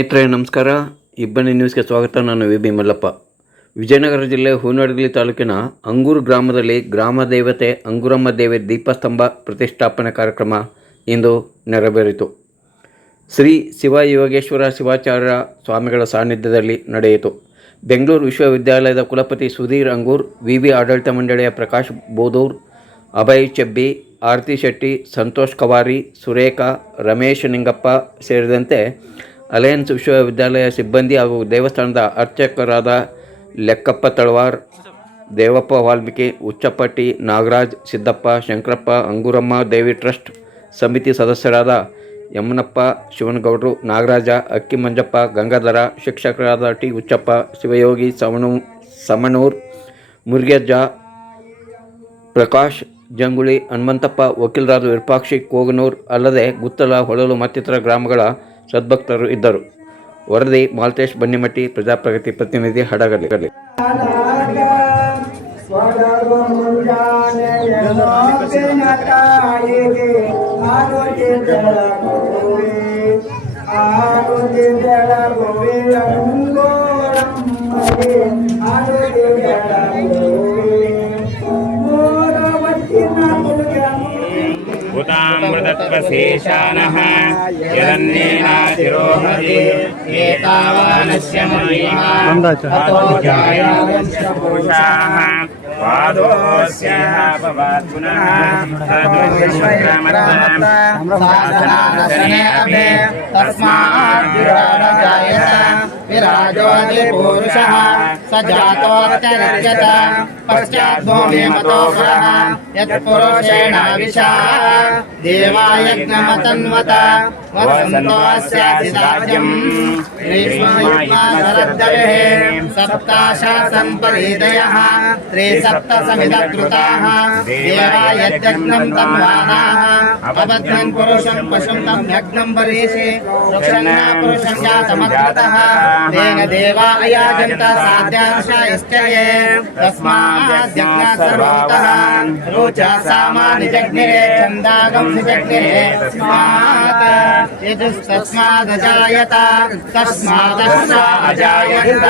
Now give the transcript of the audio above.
ಸ್ನೇಹಿತರೆ ನಮಸ್ಕಾರ. ಇಬ್ಬನಿ ನ್ಯೂಸ್ಗೆ ಸ್ವಾಗತ. ನಾನು ವಿ ಮಲ್ಲಪ್ಪ. ವಿಜಯನಗರ ಜಿಲ್ಲೆ ಹೂನಡಗಲಿ ತಾಲೂಕಿನ ಅಂಗೂರು ಗ್ರಾಮದಲ್ಲಿ ಗ್ರಾಮ ದೇವತೆ ಅಂಗುರಮ್ಮ ದೇವಿ ದೀಪಸ್ತಂಭ ಪ್ರತಿಷ್ಠಾಪನೆ ಕಾರ್ಯಕ್ರಮ ಇಂದು ನೆರವೇರಿತು. ಶ್ರೀ ಶಿವಯೋಗೇಶ್ವರ ಶಿವಾಚಾರ್ಯ ಸ್ವಾಮಿಗಳ ಸಾನ್ನಿಧ್ಯದಲ್ಲಿ ನಡೆಯಿತು. ಬೆಂಗಳೂರು ವಿಶ್ವವಿದ್ಯಾಲಯದ ಕುಲಪತಿ ಸುಧೀರ್ ಅಂಗೂರ್, ವಿವಿ ಆಡಳಿತ ಮಂಡಳಿಯ ಪ್ರಕಾಶ್ ಬೋದೂರ್, ಅಭಯ್ ಚೆಬ್ಬಿ, ಆರತಿ ಶೆಟ್ಟಿ, ಸಂತೋಷ್ ಕವಾರಿ, ಸುರೇಖಾ, ರಮೇಶ್ ನಿಂಗಪ್ಪ ಸೇರಿದಂತೆ ಅಲಯನ್ಸ್ ವಿಶ್ವವಿದ್ಯಾಲಯ ಸಿಬ್ಬಂದಿ ಹಾಗೂ ದೇವಸ್ಥಾನದ ಅರ್ಚಕರಾದ ಲೆಕ್ಕಪ್ಪ ತಳವಾರ್, ದೇವಪ್ಪ ವಾಲ್ಮೀಕಿ, ಉಚ್ಚಪ್ಪಟ್ಟಿ, ನಾಗರಾಜ್, ಸಿದ್ದಪ್ಪ, ಶಂಕರಪ್ಪ, ಅಂಗುರಮ್ಮ ದೇವಿ ಟ್ರಸ್ಟ್ ಸಮಿತಿ ಸದಸ್ಯರಾದ ಯಮನಪ್ಪ, ಶಿವನಗೌಡರು, ನಾಗರಾಜ, ಅಕ್ಕಿ ಮಂಜಪ್ಪ, ಗಂಗಾಧರ, ಶಿಕ್ಷಕರಾದ ಟಿ ಉಚ್ಚಪ್ಪ, ಶಿವಯೋಗಿ ಸಮನೂರ್, ಮುರುಗೇಜ್ಜ, ಪ್ರಕಾಶ್ ಜಂಗುಳಿ, ಹನುಮಂತಪ್ಪ, ವಕೀಲರಾದ ವಿರೂಪಾಕ್ಷಿ ಕೋಗನೂರ್ ಅಲ್ಲದೆ ಗುತ್ತಲ, ಹೊಳಲು ಮತ್ತಿತರ ಗ್ರಾಮಗಳ ಸದ್ಭಕ್ತರು ಇದ್ದರು. ವರದಿ ಮಾಲ್ತೇಶ್ ಬನ್ನಿಮಟ್ಟಿ, ಪ್ರಜಾಪ್ರಗತಿ ಪ್ರತಿನಿಧಿ, ಹಡಗಲಿ. भूतामृतत्वशेषानः यदन्नेनातिरोहति एतावानस्य महिमा ततो जायावंशपुरुषाः पादोऽस्य पवात् पुनः तद्विश्वक्रमत्तम् अपि तस्मात् विराजयत विराजोऽधिपुरुषः स जातोऽत्यरज्यत पश्चात् भूमि मतोऽग्रः यत्पुरुषेण विशा देवायज्ञमतन्वत वसन्तोऽस्याधिराज्यम् ग्रीष्मयुग्मशरद्दवेः सप्ताशा सम्परीदयः त्रिसप्तसमिदकृताः देवायज्ञम् तन्वानाः अबध्नन् पुरुषम् पशुम् तं यज्ञम् परीषे वृक्षन्ना पुरुषम् जातमकृतः तेन देवा अयाजन्त साध्यांशायश्चये तस्मात् यज्ञः सर्वतः रोचा सामानि जग्निरे छन्दागम् जग्निरे तस्मात् यजुस्तस्मादजायत तस्मादश्च अजायत।